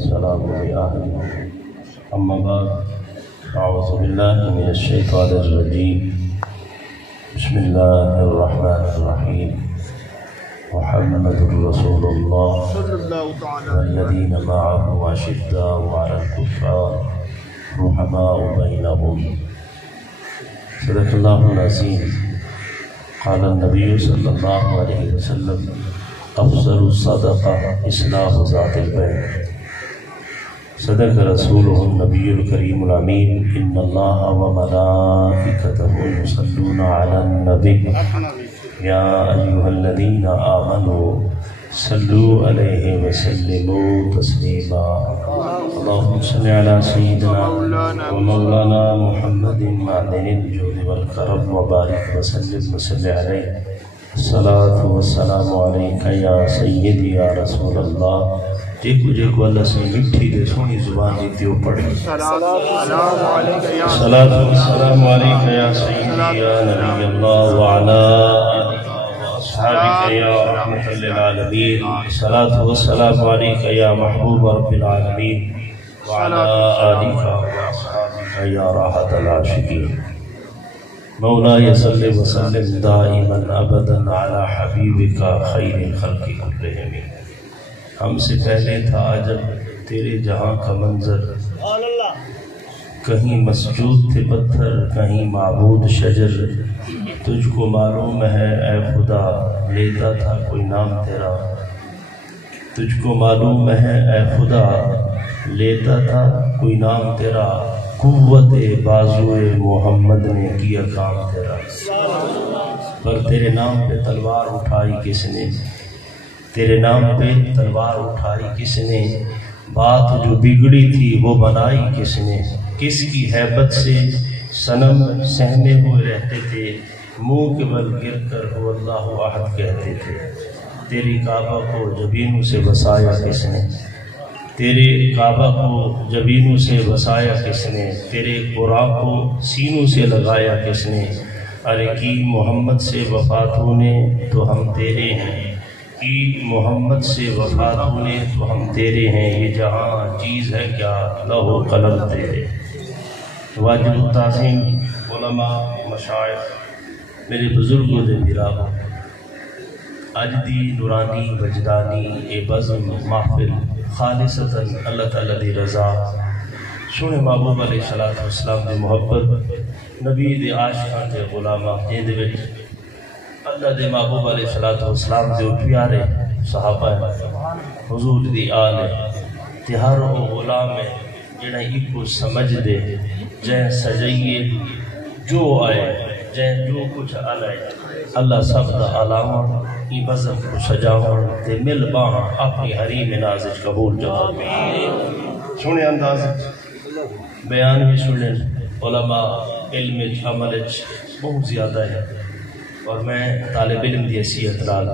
والسلام لأهله. أما بعد، أعوذ بالله من الشيطان الرجيم. بسم الله الرحمن الرحيم. محمد رسول الله والذين معه أشداء على الكفار رحماء بينهم. صدق الله العظيم. قال النبي صلى الله عليه وسلم: أفضل الصدقة إصلاح ذات البين. صدق رسوله النبي الكريم الأمين. إن الله وملائكته يصلون على النبي يا أيها الذين آمنوا صلوا عليه وسلموا تسليما. اللهم صل على سيدنا ومولانا محمد معدن الجود والكرم وبارك وسلم وسلم عليه. الصلاة والسلام عليك يا سيدي يا رسول الله. جیکو اللہ سے مٹھی دے سونی زبان دیتی ہو پڑھی. الصلاة والسلام عليك يا سيدي يا نبي الله وعلى أصحابك يا رحمة للعالمين. الصلاة والسلام عليك يا محبوب رب العالمين وعلى آلك وأصحابك يا راحة العاشقين. مولاي صل وسلم دائما أبدا على حبيبك خير الخلق كلهم. ہم سے پہلے تھا عجب تیرے جہاں کا منظر، کہیں مسجود تھے پتھر کہیں معبود شجر. تجھ کو معلوم ہے اے خدا لیتا تھا کوئی نام تیرا. تجھ کو معلوم ہے اے خدا لیتا تھا کوئی نام تیرا. قوت بازوئے محمد نے کیا کام تیرا. پر تیرے نام پہ تلوار اٹھائی کس نے؟ تیرے نام پہ تلوار اٹھائی کس نے؟ بات جو بگڑی تھی وہ بنائی کس نے؟ کس کی ہیبت سے صنم سہمے ہوئے رہتے تھے، منہ کے بل گر کر ہو اللہ احد کہتے تھے. تیری کعبہ کو جبینوں سے بسایا کس نے؟ تیرے کعبہ کو جبینوں سے بسایا کس نے؟ تیرے قرآن کو سینوں سے لگایا کس نے؟ ارے کی محمد سے وفات ہونے تو ہم تیرے ہیں، کی محمد سے وفات ہونے تو ہم تیرے ہیں. یہ جہاں چیز ہے کیا لوح و قلم تیرے. واجب التعظیم علماء مشائخ میرے بزرگوں دے بھراو، اج دی نورانی وجدانی اے بزم محفل خالصتاً اللہ تعالیٰ دی رضا سونے محبوب علیہ السلام دی محبت نبی دے عاشقاں دے غلاماں جن دے وچ اللہ دے محبوب علیہ السلام دے پیارے صحابہ حضور دی آل تہارو غلام جنہ ایکو سمجھ دے جن سجائیے جو آئے جن جو کچھ آلائے. اللہ سب دا علامہ ای بزم کو سجاؤں تے مل باہاں اپنی حریم نازج قبول جواب. سنے انداز بیان بھی سنیں علماء علم عمل بہت زیادہ ہے. اور میں طالب علم دی حیثیت نال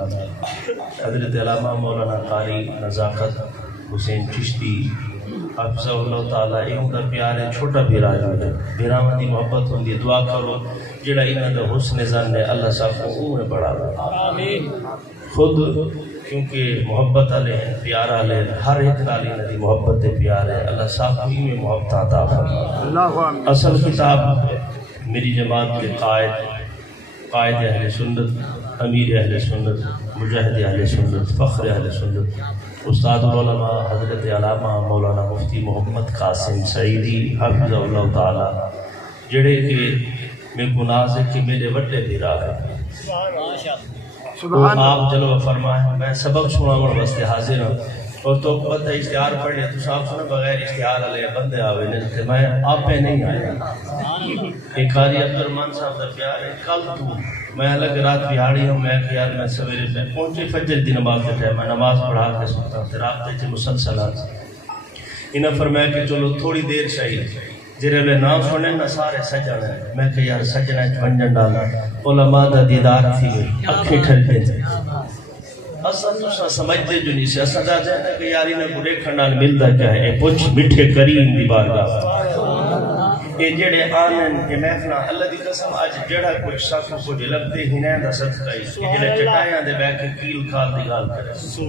حضرت علامہ مولانا قاری نزاکت حسین چشتی حفظہ اللہ تعالیٰ ایہوں دا پیار ہے. چھوٹا بھیرا ہے، بھیراواں دی محبت ہوندی. دعا کرو جڑا انہاں دا حسن ظن ہے اللہ صاحب کو اوہ بڑھا دے خود، کیونکہ محبت والے ہیں پیار والے ہیں. ہر ایک نال انہاں دی محبت تے پیار ہے. اللہ صاحب کو میں محبت عطا فرمائے. اصل کتاب میری جماعت کے قائد اہل سنت، امیر اہل سنت، مجاہد اہل سنت، فخر اہل سنت، استاد العلماء حضرت علامہ مولانا مفتی محمد قاسم سعیدی حفظہ اللہ تعالی جڑے کہ میں گناز ہے کہ میرے وڈے بھیرا ہے. آپ جلوہ فرمائیں میں سبق سناؤں واسطے حاضر ہوں. اور تو پتہ اشتہار پڑھنے تو صاحب سنا بغیر اشتہار علیہ بندے آوے نہیں، میں آپ پہ نہیں آیا. ایک قاری عبدالرحمن صاحب دا پیار ہے کل تو میں الگ رات بہاڑی ہوں. میں کہ یار میں سویرے پہ پہنچے فجر دی نماز کے ٹائم میں نماز پڑھا کے سنتا ہوں. رابطے سے مسلسلات انہیں فرمایا کہ چلو تھوڑی دیر صحیح جرے لے نام سنے نہ سارے سجن ہیں. میں کہ یار سجن ہے ونجن ڈالا علماء دا دیدار تھی گئی اکھیں ٹھل پہ تھے. اصلا تو سمجھتے جو نہیں سے اصلا دا جانا کہ یاری نے برے کھنڈان ملتا کیا ہے. پوچھ مٹھے کریم دی بارگاہ یہ جڑے آنن یہ محفلہ اللہ دی قسم آج جڑا کچھ ساتھ کو جلکتے ہی نہیں دا صدقہ ہی یہ جڑے چٹائیاں دے بیٹھ کے کیل کھال دی گال کرے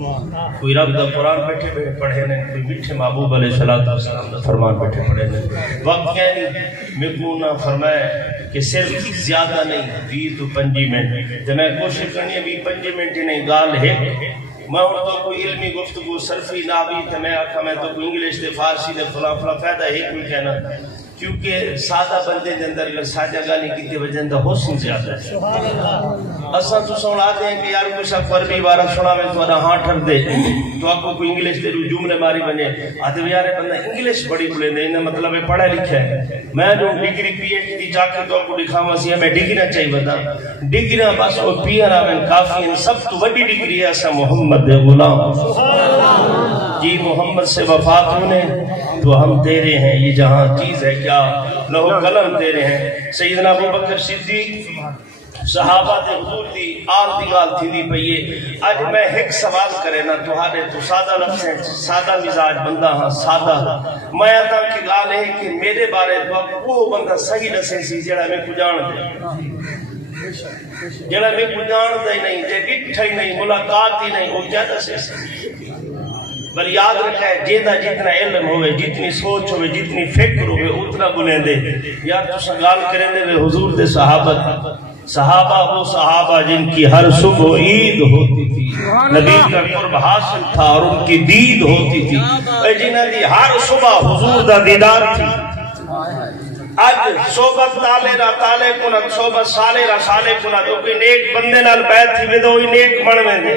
کوئی رب دا قرآن بیٹھے بیٹھے پڑھے نے کوئی میٹھے محبوب علیہ السلام دا فرمان بیٹھے پڑھے نے وقت یعنی مکونا فرمائے کہ صرف زیادہ نہیں 20 منٹ تو میں کوشش کرنی ہے 20 منٹ ہی نہیں گال ہے میں اور تو کوئی علمی گفتگو صرفی ناوی تو میں آکھا میں تو کوئی انگلیش دے فارسی دے فلاں فائدہ ایک بھی کہنا کیونکہ سادہ بندے دے اندر اگر ساجہ گالی کی تے وجہ اندر حسن زیادہ ہے اصلا تو سونا آتے ہیں کہ یار کوئی سب فرمی بارہ سنا میں تو ہاں ٹھر دے تو آپ کو کوئی انگلیش دے جملے ماری بنے آتے ہیں یار بندہ انگلیش بڑی بلے دے انہیں مطلب ہے پڑھا لکھا ہے میں جو ڈگری پی ایچ ڈی جا کے تو آپ کو لکھا مسیح میں ڈگری نہ چاہیے بتا ڈگری بس وہ پی آر آمین کافی ہیں سب تو بڑی ڈگری ہے ایسا محمد غلام جی محمد سے وفات ہونے تو ہم تیرے ہیں یہ جہاں چیز ہے کیا لہو قلم تیرے ہیں سیدنا ابو بکر صدیق صحابہ دے حضور دی آل دی گال تھی دی پئیے آج میں ایک سوال کرے نا تمہارے تو سادہ لفظ ہیں سادہ مزاج بندہ ہاں سادہ میں آتا کی گال ہے کہ میرے بارے وہ بندہ صحیح نسے سی جڑا میں کو جان دے جڑا میں کو جان دے نہیں جے ڈٹھا ہی نہیں ملاقات ہی نہیں وہ زیادہ سے بل یاد رکھا ہے جیدہ جتنا علم ہوئے جتنی سوچ ہوئے جتنی فکر ہوئے اتنا بلیں دے یار تو سنگال کریں دے حضور دے صحابہ وہ صحابہ جن کی ہر صبح عید ہوتی تھی نبی کا قرب حاصل تھا اور ان کی دید ہوتی تھی جنہ دی ہر صبح حضور دا دیدار تھی آج صحبت تالے کنا صحبت سالے کنا تو کوئی نیک بندے نال بیت تھی دو نیک بن میں دے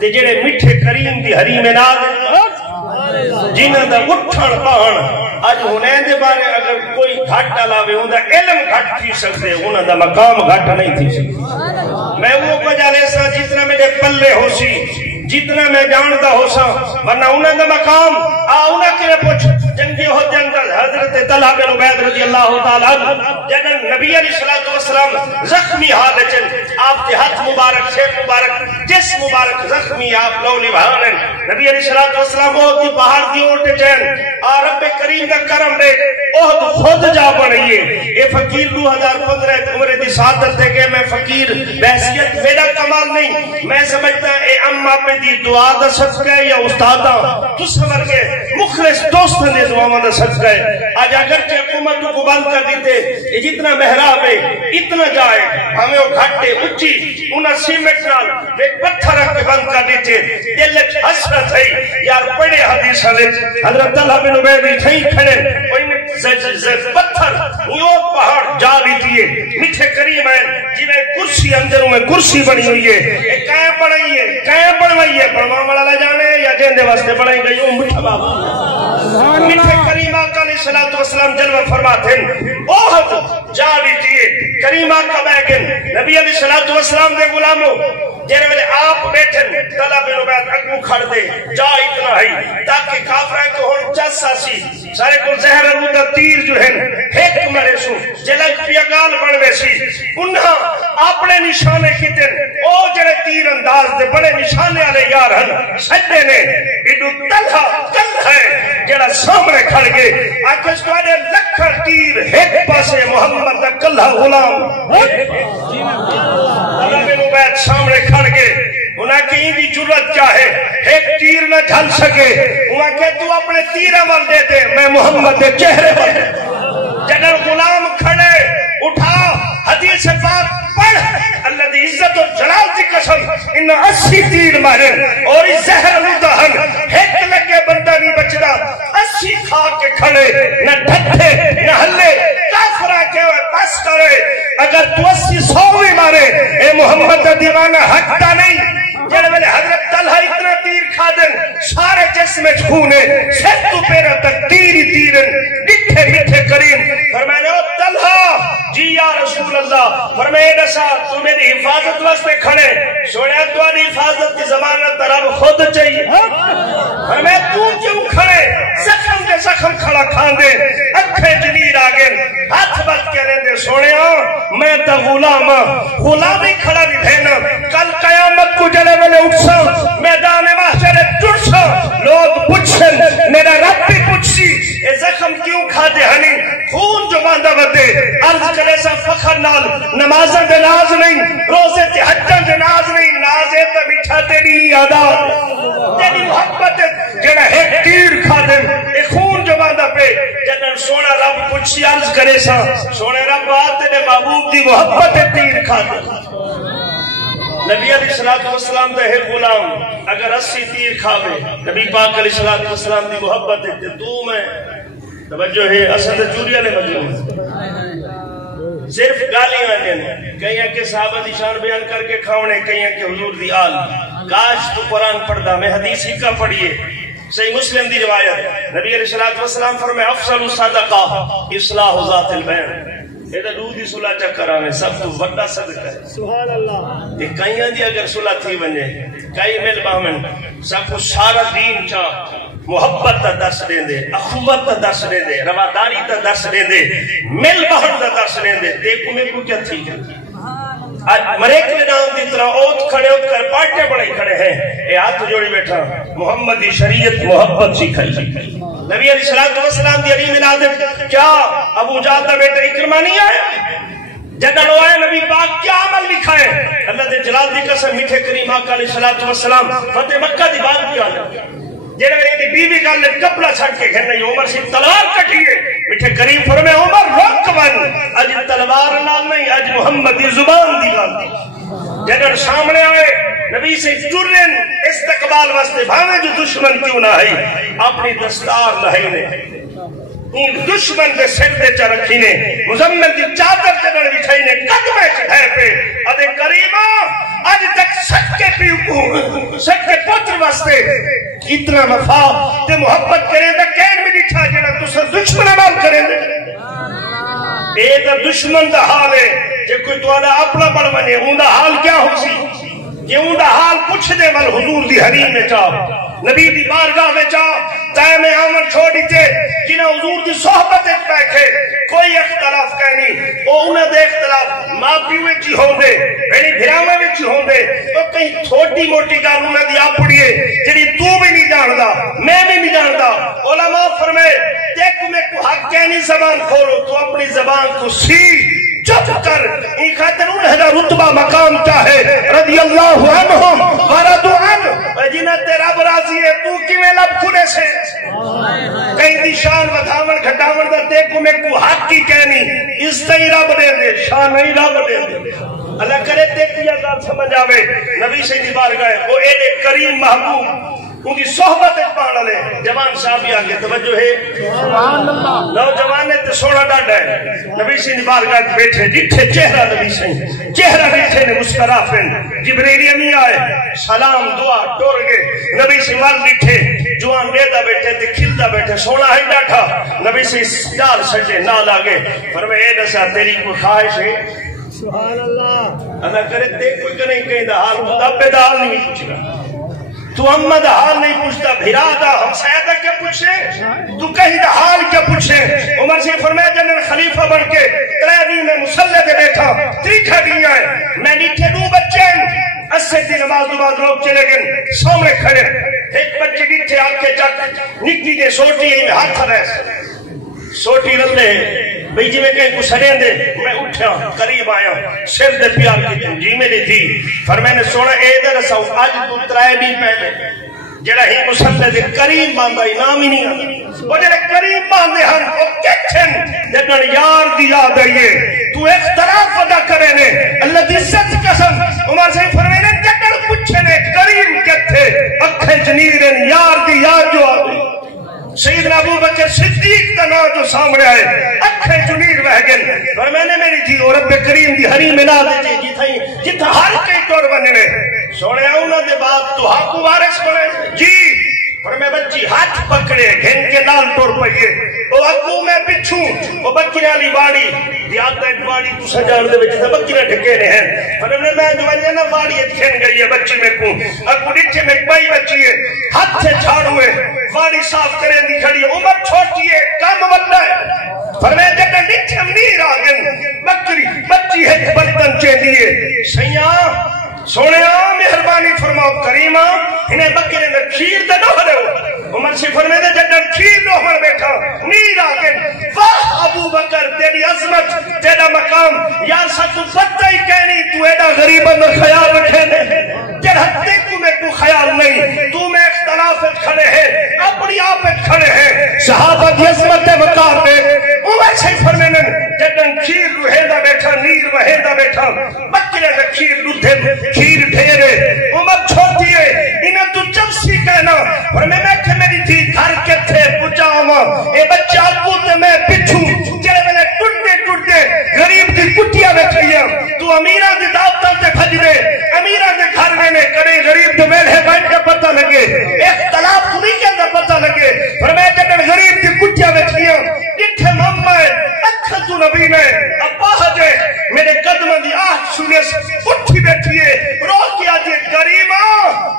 تے جڑے مٹھے کریم دی حریم ناز جنہ دا اٹھن پہن آج ہنے دے بارے اگر کوئی گھٹ علاوے ہوں دا علم گھٹ تھی سکتے انہ دا مقام گھٹ نہیں تھی سکتے میں وہ بجا لے سا جتنا میرے پلے ہو سی جتنا میں جانتا ہو سا ورنہ انہ دا مقام انہ کے پوچھ جنگی ہو جنگل حضرت طلحہ بن عبید رضی اللہ تعالیٰ جنگ نبی علیہ السلام زخمی حالچن آپ کے ہاتھ مبارک سیر مبارک جس مبارک زخمی آپ لولی بھارن نبی علیہ السلام وہ دی باہر دی اوٹے چین رب کریم کا کرم دے اوہ خود جا بڑھئیے اے فقیر 2015 عمر دی سعادت دے کہ میں فقیر بحثیت میرا کمال نہیں میں سمجھتا اے اممہ پہ دی دعا دا صدقہ یا استادہ تو سمر کے مخلص دوست نے دعا دا صدقہ ہے آج اگرچہ حکومت کو بند کر دیتے یہ جتنا محراب ہے اتنا جائے ہمیں وہ گھٹے اچھی انہا سیمٹ نال ایک پتھر رکھ کے بند کر دیتے دل حسرت ہے یار بڑے حدیث حضرت طلحہ بن عبید تھئی کھڑے پتھر نیوت پہاڑ جا لیتی ہے میٹھے کریم ہیں جنہیں کرسی اندروں میں کرسی بنی ہوئی ہے کہیں پڑھائی ہے کہیں پڑھوائی ہے پڑھوان والا لے جانے یا جیندے واسطے پڑھائی گئی ہوں مٹھا بابا میٹھے کریم آقا علیہ السلام جلوہ فرماتے ہیں اوہد جا لیتی ہے کریم آقا بیگن نبی علیہ السلام دے غلاموں جیرے والے آپ بیٹھن طلحہ بن عبید اگو کھڑ دے جا اتنا ہے تاکہ کافرائیں کو ہون چسا سی سارے کو زہر الودہ تیر جو ہیں ایک مرے سو جلک پیاگال بڑھوے سی انہاں اپنے نشانے کتن او جڑے تیر انداز دے بڑے نشانے آلے یار ہن سجدے نے ایڈو طلحہ کل ہے جڑا سامنے کھڑ گئے آکھس کو آنے لکھر تیر ایک پاسے محمد دا کلہ غلام طلحہ بن عبید سامنے کھڑ گئے انہاں کہیں بھی جرت کیا ہے ایک تیر نہ جھل سکے انہاں کہ تو اپنے تیرہ وال دے دے میں محمد دے چہرے پر جنر غلام کھڑے اٹھا حدیث پاک پڑھ اللہ دی عزت و جلال دی قسم انہاں 80 تیر مارے اور اس زہر الدہن ایک لگے بندہ نہیں بچنا 80 کھا کے کھڑے نہ ڈھٹے نہ ہلے کافرہ کے پاس کرے اگر تو 80 بھی مارے اے محمد دیوانہ ہٹتا نہیں جڑے میں حضرت طلحہ اتنا تیر کھا دن سارے جسم چھونے سر تو پیرا تک تیر تیرن مٹھے مٹھے کریم فرمائے او طلحہ جی یا رسول اللہ فرمائے نسا تو میری حفاظت واسطے کھڑے سوڑے دوانی حفاظت کی زمانت رب خود چاہیے فرمائے تو کیوں کھڑے زخم کے زخم کھڑا کھان دے اکھے جنیر آگن ہاتھ بات کہنے دے سوڑے میں تا غلام ہی کھڑا بھی بھینا کل قیامت کو جلے والے اٹھسا میدان محشر جڑسا لوگ پوچھن میرا رب بھی پوچھسی اے زخم کیوں کھا دے ہنی خون جو باندھا نال نمازاں دے ناز نہیں روزے تے حجاں دے ناز نہیں ناز ہے تے میٹھا تیری یادا تیری محبت جڑا ہے تیر کھا دے اے خون جو باندا پہ جنن سونا رب کچھ عرض کرے سا سونے رب تیرے محبوب دی محبت تیر کھا دے نبی علیہ السلام تے ہے غلام اگر 80 تیر کھاوے نبی پاک علیہ السلام دی محبت تے تو میں توجہ ہے اسد چوریا نے مجنون صرف گالیاں ہیں کہیں کہ صحابہ دی شان بیان کر کے کھاونے کہیں کہ حضور دی آل کاش تو قرآن پڑھدا میں حدیث ہی کا پڑھیے صحیح مسلم دی روایت نبی علیہ السلام فرمائے افضل صدقہ اصلاح ذات البین یہ تو روح دی صلح چکر آنے سب تو بڑا صدقہ ہے سبحان اللہ یہ کئیاں دی اگر صلح تھی بنے کئی مل باہمن سب کو سارا دین چاہ محبت تا درس دیں دے اخوت تا درس دیں دے رواداری تا درس دیں دے مل باہم تا درس دیں دے دیکھو میں کو کیا تھی آج مریک لے نام دی طرح اوت کھڑے ہوت کر پارٹے بڑے کھڑے ہیں اے ہاتھ جوڑی بیٹھا محمدی شریعت محبت سکھائی نبی علیہ السلام دی علی ملادت کیا ابو جہل دا بیٹا اکرمہ نہیں آیا جدن وہ آئے نبی پاک کیا عمل لکھا ہے اللہ دے جلال دی قسم میٹھے کریم آقا علیہ السلام فتح مکہ دی بات کیا ہے جنہوں نے دی بیوی کا نے کپڑا چھڑ کے گھرنے عمر سے تلوار کٹیے میٹھے کریم فرمے عمر رک ون اج تلوار نال نہیں اج محمد دی زبان دی گل دی جنہوں سامنے آئے نبی سے جرن استقبال واسطے بھاوے جو دشمن کیوں نہ ہے اپنی دستار لہی نے دشمن دے سر دے چا رکھی نے مزمل دی چادر چڑھن بچھائی نے قدمے چڑھائے پہ ادے کریمہ آج تک سچے پیو سچے پتر واسطے اتنا وفا تے محبت کریں دا کین بھی نہیں جڑا تسا دشمن عمل کریں دے اے دا دشمن دا حال ہے جے کوئی تواڈا اپنا بڑھ بنے اون دا حال کیا ہو سی کہ اون دا حال پوچھ دے ول حضور دی حریم میں چاہ نبی دی بارگاہ میں چاہ تائے میں آمن چھوڑ دیتے جنہیں حضور دی صحبت ایک بیٹھے کوئی اختلاف کہنی وہ انہیں دے اختلاف ماں پیوے چی ہوں دے بھینی بھرامے میں چی ہوں دے تو کہیں تھوٹی موٹی گال انہیں دیا پڑیے جنہی تو بھی نہیں جاندہ میں بھی نہیں جاندہ علماء فرمائے دیکھو میں کو حق کہنی زبان کھولو تو اپنی زبان کو سی چپ کر این خاطر انہیں دا رتبہ مقام چاہے رضی اللہ عنہم ورضو عنہ جنہ تیرا برازی ہے تو کی میں لب کھنے سے کہیں دی شان ودھاون گھٹاون دا دیکھو میں کو حق کی کہنی اس تئی رب دے دے شان ہی رب دے دے اللہ کرے دیکھ دیا ذات سمجھ آوے نبی سے دی بار گئے وہ ایڈے کریم محبوب ان کی صحبت ایک پانا لے جوان صاحبی آگے توجہ ہے نوجوان نے سوڑا ڈاڈا ہے نبی سے دی بار گئے بیٹھے جتھے چہرہ نبی سے چہرہ بیٹھے نے مسکرا پھن جبریلی امی آئے سلام دعا ٹور گئے نبی سے مال بیٹھے جوان بیدہ بیٹھے تے کھلتا بیٹھے سونا ہے ڈاٹھا نبی سے ڈال سجے نال آگے فرمائے اے دسا تیری کوئی خواہش ہے سبحان اللہ کرے دیکھ کوئی کہ نہیں کہیں دا حال ہوتا پیدا حال نہیں پوچھنا تو امہ دا حال نہیں پوچھتا بھیرا دا ہم سیدہ کیا پوچھے تو کہیں دا حال کیا پوچھے عمر سے فرمایا جنہاں خلیفہ بن کے تریدی میں مسلح دے بیٹھا تریٹھا دیا ہے میں نیٹھے دو بچے ہیں اسے دی نماز دو بعد لوگ چلے گئے سامنے کھڑے ایک بچے نیٹھے آگ کے جگ نکی کے سوٹی ہے ہاتھ رہے سوٹی للے بھئی جی میں کہیں کچھ سڑیں دے میں اٹھا قریب آیا سر دے پیار کی جی میری تھی فرمائے نے سونا اے در ساؤ آج تو ترائے بھی پہلے جڑا ہی مسلح دے قریب باندھا انام ہی نہیں آتا وہ جڑے قریب باندھے ہم وہ کچھن جنہاں یار دی یاد آئیے تو اختلاف ادا کرے نے اللہ دی ست قسم عمر سے فرمائے نے جنہاں پچھنے قریب کتھے اکھے جنیرن یار دی یاد جو آگئی سیدنا ابو بکر صدیق کا نام جو سامنے آئے اکھے جنیر بہ گئے پر میں نے میری تھی اور رب کریم دی حریم ملا دیتی جتھا ہر کئی طور بنے میں سوڑے آؤنا دے بعد تو حق وارث بنے جی پر میں بچی ہاتھ پکڑے گھن کے نال ٹور پئیے وہ اگو میں پچھوں وہ بکرے علی باڑی دیاتا ایک باڑی تو سجان دے بچے بکرے ڈھکے نے ہیں پر میں جو ہے نا باڑی گھن گئی ہے بچی میں کو اگو نیچے میں بائی بچی ہے ہاتھ سے چھاڑ ہوئے باڑی صاف کریں دی کھڑی ہے عمر چھوٹی ہے کام بننا ہے پر میں جب نیچے امنیر آگن بکری بچی ہے برتن چے دیئے سیاں سونے مہربانی فرماؤ کریمہ انہیں بکرے میں کھیر دے نہ ہو عمر سے فرمائے دے جب کھیر نہ ہو بیٹھا نیر آگے واہ ابو بکر دے تیری عظمت تیرا مقام یار سا تو پتہ ہی کہنی تو ایڈا غریب اندر خیال رکھے نے تیرا حتی میں کو خیال نہیں تو میں اختلاف کھڑے ہیں اپنی آپ کھڑے ہیں صحابہ دی عظمت مقام میں عمر سے فرمینن جدن کھیر روہیدہ بیٹھا نیر وہیدہ بیٹھا بکرے کا کھیر لدھے کھیر ڈھیرے عمر چھوٹی ہے انہیں تو جب سی کہنا فرمینا کہ میری تھی گھر کے تھے پچاما اے بچہ کو تے میں پچھو جلے میں نے ٹوٹے غریب دی کٹیا بیٹھئیا تو امیرہ دی داوتاں تے بھج دے امیرہ دے گھر میں نے کرے غریب دے میل ہے بائن کا پتہ لگے اختلاف تھی کے اندر پتہ لگے فرمایا جب غریب دی کٹیا بیٹھئیا جتھے ممّا ہے اکھتو نبی نے ابا حجے میرے قدم دی آہ سنے اٹھی بیٹھئے رو کیا جے غریبا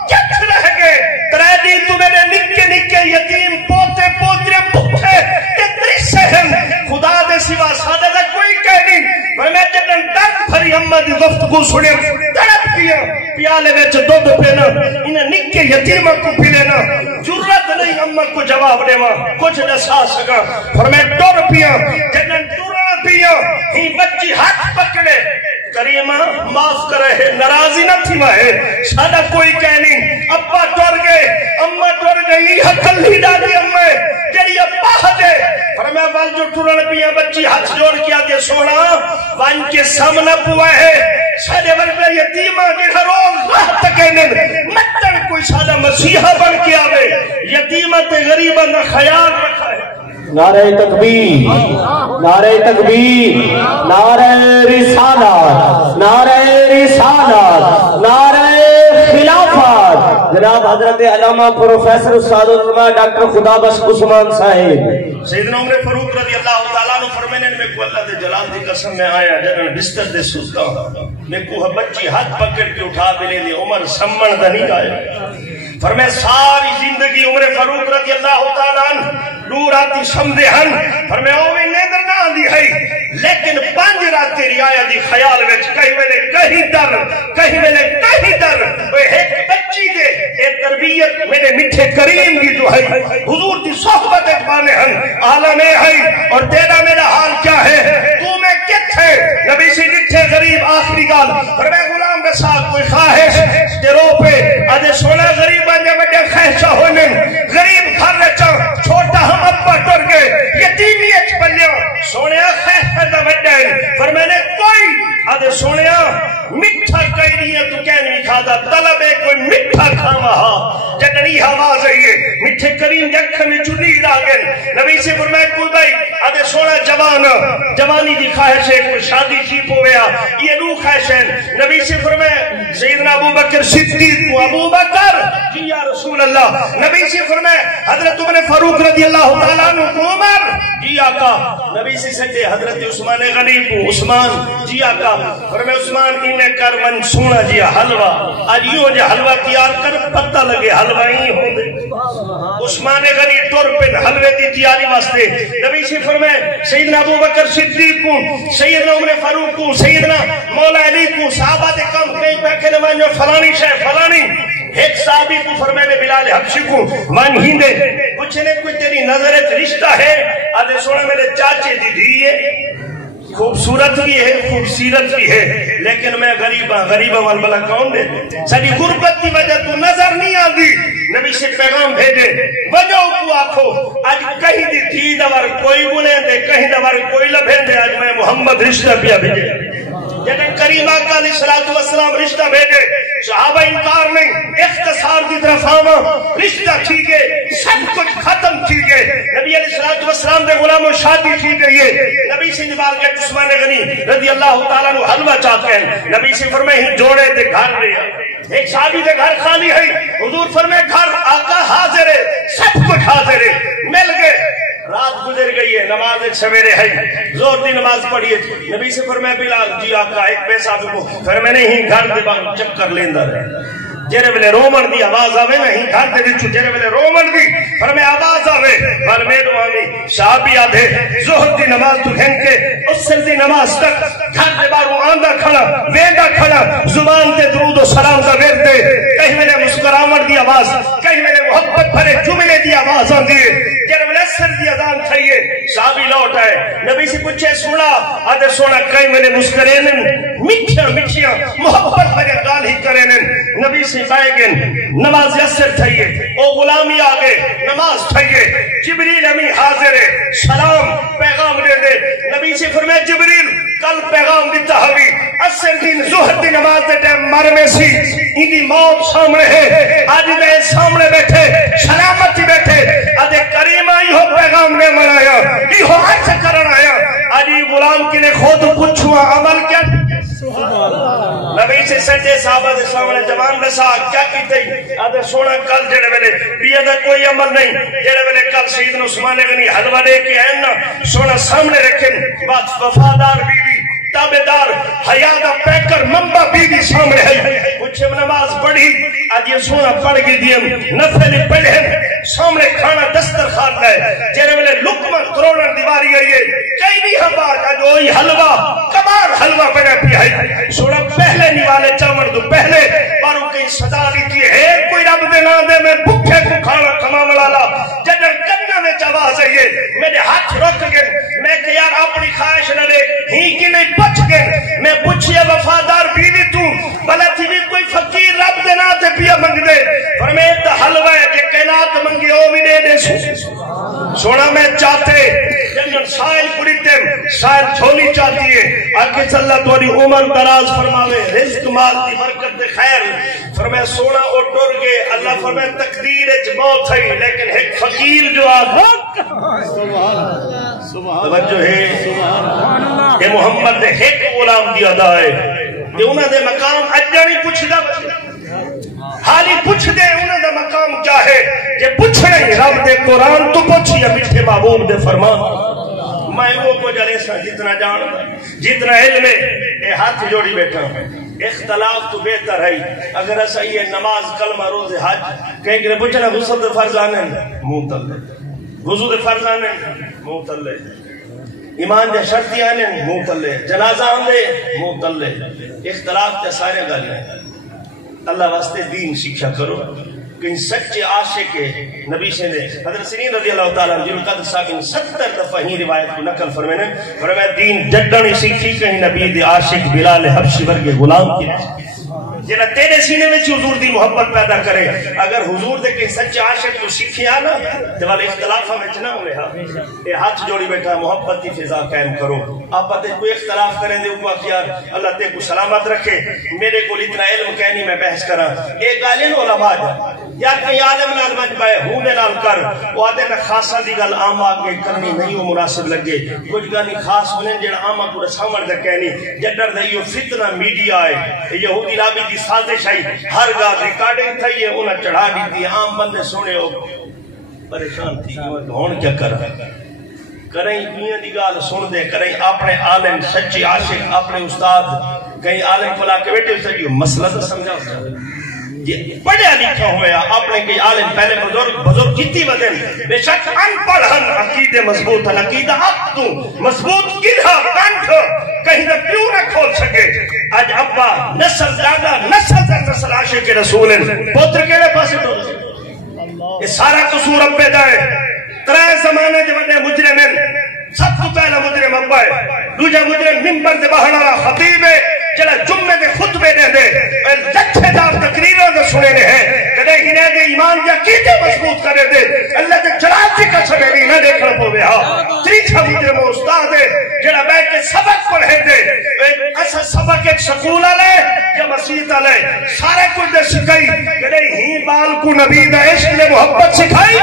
کچھ رہ گئے ترے دی تو میرے نکے نکے یتیم پوتے پوترے بھوکے اتنی سہن خدا دے سوا سادہ دا کوئی کہہ نہیں پر میں جب درد بھری اماں دی گفتگو سنے تڑپ کیا پیالے وچ دودھ پینا انہیں نکے یتیمہ کو پی لینا جرت نہیں اماں کو جواب دے ماں کچھ نسا سکا پر میں ٹور پیا جب ٹور پیا ہی بچی ہاتھ پکڑے کریمہ معاف کرے ہے ناراضی نہ تھی ماہے سادہ کوئی کہہ نہیں ابا ٹور گئے اماں ٹور گئی حقل ہی ڈالی اماں تیری ابا حجے فرمایا وال جو ٹورن پیا بچی ہاتھ جوڑ کیا دے سونا وان کے سامنا پوا ہے سادے ورگا یتیمہ جنہا روز راہ تکینن مطلب کوئی سادہ مسیحہ بن کے آوے یتیمہ تے غریبہ نہ خیال رکھا ہے نعرہ تکبیر نعرہ تکبیر نعرہ رسالت نعرہ رسالت نعرہ خلافت جناب حضرت علامہ پروفیسر استاد علماء ڈاکٹر خدا بخش عثمان صاحب سیدنا عمر فاروق رضی اللہ تعالیٰ عنہ فرمینے میں کو اللہ دے جلال دی قسم میں آیا جب بستر دے سوتا میں کو بچی ہاتھ پکڑ کے اٹھا دے دے عمر سمن دا نہیں آیا فرمائے ساری زندگی عمر فاروق رضی اللہ تعالیٰ عنہ دور آتی سمدے ہن فرمائے اوہ نیدر نہ آندی ہے لیکن پانچ رات تیری آیا دی خیال وچ کہیں میں کہیں در وہ ایک بچی دے ایک تربیت میرے مٹھے کریم کی جو ہے حضور دی صحبت ایک بانے ہن عالم ہے اور تیرا میرا حال کیا ہے تو میں کت ہے نبی سے جتھے غریب آخری گال فرمائے غلام کے ساتھ کوئی خواہش تیرو پہ آدھے سونا غریب بندے بڑے خیشہ ہونے غریب گھر رچا چھوٹا ہم ابا ٹر گئے یتیمی اچ پلیا سونیا خیشہ دا بڑے فرمائے کوئی آدھے سونیا مٹھا کئی نہیں ہے تو کہنے بھی کھادا طلب ہے کوئی مٹھا کھاما ہا جتنی آواز ہے یہ مٹھے کریم جکھن میں چنی لاغن نبی سے فرمائے کوئی بھائی آدھے سونا جوانی دی خواہش ہے کوئی شادی چیپ ہویا یہ نو خواہش ہے نبی سے فرمائے سیدنا ابو بکر صدیق کو ابو بکر جی یا رسول اللہ نبی سے فرمائے حضرت عمر فاروق رضی اللہ تعالیٰ عنہ کو عمر جی آقا نبی سے سکتے حضرت عثمان غنی کو عثمان جی آقا فرمائے عثمان انہیں کر من سونا جی حلوہ آج یوں جی حلوہ تیار کر پتہ لگے حلوہ ہی ہوں دے عثمان غنی ٹور پن حلوے دی تیاری واسطے نبی سے فرمائے سیدنا ابو بکر صدیق کو سیدنا عمر فاروق کو سیدنا مولا علی کو صحابہ دے کم کئی پیکھے نمائنجو فلانی شاہ فلانی ایک صحابی کو فرمائے بلال حبشی کو من ہی دے پوچھنے کوئی تیری نظرت رشتہ ہے آدھے سونا میرے چاچے دی دی ہے خوبصورت بھی ہے خوبصیرت بھی ہے لیکن میں غریبہ والبلا کون دے ساری غربت کی وجہ تو نظر نہیں آدھی نبی سے پیغام بھیجے وجہ کو آکھو آج کہیں دی تھی دوار کوئی گنے دے کہیں دوار کوئی لبھے دے آج میں محمد رشتہ پیا بھیجے جب کریم آقا علیہ السلام رشتہ بھیجے صحابہ انکار نہیں اختصار کی طرف آما رشتہ کی گئے سب کچھ ختم کی گئے نبی علیہ السلام دے غلام و شادی کی گئی ہے نبی سے نبال کے عثمان غنی رضی اللہ تعالیٰ نے حلوہ چاہتے ہیں نبی سے فرمائے ہی جوڑے دے گھر رہے ہیں ایک صحابی دے گھر خالی ہے حضور فرمائے گھر آقا حاضر ہے سب کچھ حاضر ہے مل گئے رات گزر گئی ہے نماز ایک سویرے ہے زور دی نماز پڑھیے نبی سے فرمائے بلال جی آقا ایک پیسہ کو پھر میں نے ہی گھر دے باگ چکر لیندہ رہے جیرے بلے رومن دی آواز آوے نہیں گھر دے دیچو جیرے بلے رومن دی فرمائے آواز آوے والمیڈو آمی صحابی آدھے زہر دی نماز تو گھن کے اسل دی نماز تک گھر دے بارو آندہ کھڑا ویدہ کھڑا زبان تے درود و سلام دا ویر دے کہیں میں نے مسکرامر دی آواز کہیں میں نے محبت بھرے جملے دی آواز آن دیئے جیرے بلے سر دی اذان تھئیے صحابی لوٹ آئے نبی سے پوچھے سونا آدھے سونا کئی میں نے مسکرینن مٹھیاں مٹھیاں محبت بجے گال ہی کرینن نبی سے بائے گن نماز یسر تھئیے او غلامی آگے نماز تھئیے جبریل امی حاضر ہے سلام پیغام دے دے نبی سے فرمائے جبریل کل پیغام دیتا ہوئی اثر دن زہر دی نماز دے ٹائم مر میں سی انہی موت سامنے ہے آج دے سامنے بیٹھے سلامتی بیٹھے آدھے کریم آئی ہو پیغام میں منایا ای ہو عرض کرن آیا آج یہ غلام کی نے خود پوچھوا عمل کیا نبی سے سجے صحابہ دے سامنے جوان رسا کیا کی تھی آدھے سونا کل جڑے ویلے بیادہ کوئی عمل نہیں جڑے ویلے کل سیدنا عثمان غنی حلوہ دے کے آئین نا سونا سامنے رکھیں بات وفادار بیوی تابدار حیادہ پیکر منبع بیوی سامنے ہے پوچھے نماز پڑھی آج یہ سونا پڑھ گی دیم نفل پڑھیں سامنے کھانا دستر خان ہے جیرے ویلے لکمن کروڑن دیواری آئیے کئی بھی ہم بات آج وہی حلوہ کمار حلوہ بنا پی ہے سونا پہلے نیوالے چامر دو پہلے بارو کہیں صدا لیتی ہے کوئی رب دے نا دے میں بکھے کو کھانا کھما ملالا جنر کنہ میں چواز ہے یہ میرے ہاتھ رکھ گئے میں کہ یار اپنی خواہش نہ لے ہی کی نہیں بچ گئے میں پوچھئے وفادار بیوی تو بھلا تھی بھی کوئی فقیر رب دے نا دے پیا منگ دے فرمیت تا حلوہ ہے کہ کائنات منگی او بھی دے دے سونا میں چاہتے جنن سائل پڑیتے سائل چھولی چاہتی ہے آگے صلی اللہ توڑی عمر دراز فرماوے رزق مال دی برکت دے خیر فرمائے سونا او ٹر گئے اللہ فرمائے تقدیر اچ موت ہے لیکن ایک فقیر جو آگ توجہ ہے یہ محمد نے ایک غلام دیا دائے کہ انہوں نے مقام اجانی پوچھ دا حالی پوچھ دے انہوں نے مقام چاہے یہ پوچھ رہے رب دے قرآن تو پوچھی یا مٹھے محبوب دے فرمان میں وہ کو جلیسا جتنا جانتا جتنا علم ہے ہاتھ جوڑی بیٹھا اختلاف تو بہتر ہے اگر ایسا یہ نماز کلمہ روز حج کہیں کہ پوچھنا غسل دے فرض آنے منہ تلے وضو دے فرض آنے منہ تلے ایمان دے شرطی آنے منہ تلے جنازہ آنے منہ تلے اختلاف تے سارے گالے اللہ واسطے دین شکشا کرو کہیں سچے عاشق کے نبی سے نے حضرت سنین رضی اللہ تعالیٰ جن قدر صاحب 70 دفعہ ہی روایت کو نقل فرمائنے فرمائے دین جڈانی سیکھی کہیں نبی دے عاشق بلال حبشی ورگے غلام کی جنہ تیرے سینے میں حضور دی محبت پیدا کرے اگر حضور دے کہیں سچے عاشق تو سیکھی آنا تو والے اختلاف ہمیں چنا ہوئے یہ ہاتھ جوڑی بیٹھا محبت کی فضا قائم کرو آپ تے کوئی اختلاف کریں دے اوپا کیا اللہ تے کو سلامت رکھے میرے کو اتنا علم کہنی میں بحث کرا ایک عالم علماء یا کئی عالم نال مجمعے ہونے نال کر وہ آدھے میں خاصا دی گل عام آگے کرنی نہیں وہ مناسب لگے کچھ گانی خاص ہونے جڑا عام آگے سامن دے کہنی جڈر دے یہ فتنہ میڈیا ہے یہودی رابی دی سازش آئی ہر گاہ ریکارڈنگ تھا یہ انہیں چڑھا دی تھی عام بندے سونے ہو پریشان تھی ہون کیا کر کریں دنیا دی گال سن دے کریں اپنے عالم سچی عاشق اپنے استاد کہیں عالم پلا کے بیٹھے سے یہ مسئلہ تو سمجھا یہ پڑھیا لکھا ہویا اپنے کئی عالم پہلے بزرگ کیتی بدن بے شک ان پڑھن عقیدے مضبوط ہیں عقیدہ اب تو مضبوط گرہا کنٹھ کہیں نہ کیوں نہ کھول سکے آج ابا نسل دادا نسل عاشق رسول ہیں پوتر کیڑے پاسے تو یہ سارا قصور اب پہ جائے ترائے زمانے دے بڑے مجرمین سب کو پہلا مجرم ابا ہے دوجہ مجرم ممبر دے بہڑا خطیب ہے چلا جمعے دے خطبے دے دے لچھے دار تقریروں دے سنے دے ہیں کدے ہی نے دے ایمان دے عقیدے مضبوط کرے دے اللہ دے جلال کی قسم ہے نہ دیکھنا پوے ہاں تریچھا مجرم استاد ہے جڑا بیٹھ کے سبق پڑھے دے ایسا سبق ایک سکول آلے یا مسیحت آلے سارے کچھ دے سکھائی کدے ہی بال کو نبی دا عشق نے محبت سکھائی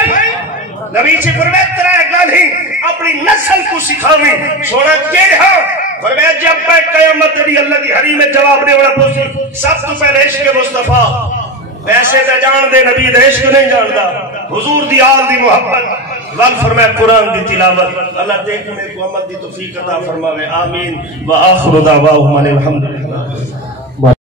نبی سے فرمائے ترائے گال ہی اپنی نسل کو سکھاویں سونا کیڑ ہاں فرمائے جب میں قیامت دی اللہ دی حریم میں جواب دے وڑا پوچھی سب تو پہلے عشق مصطفیٰ ویسے دے جان دے نبی دے عشق نہیں جاندا حضور دی آل دی محبت وال فرمائے قرآن دی تلاوت اللہ دیکھ میں کو عمل دی توفیق عطا فرماوے آمین وآخر دعواہم الحمدللہ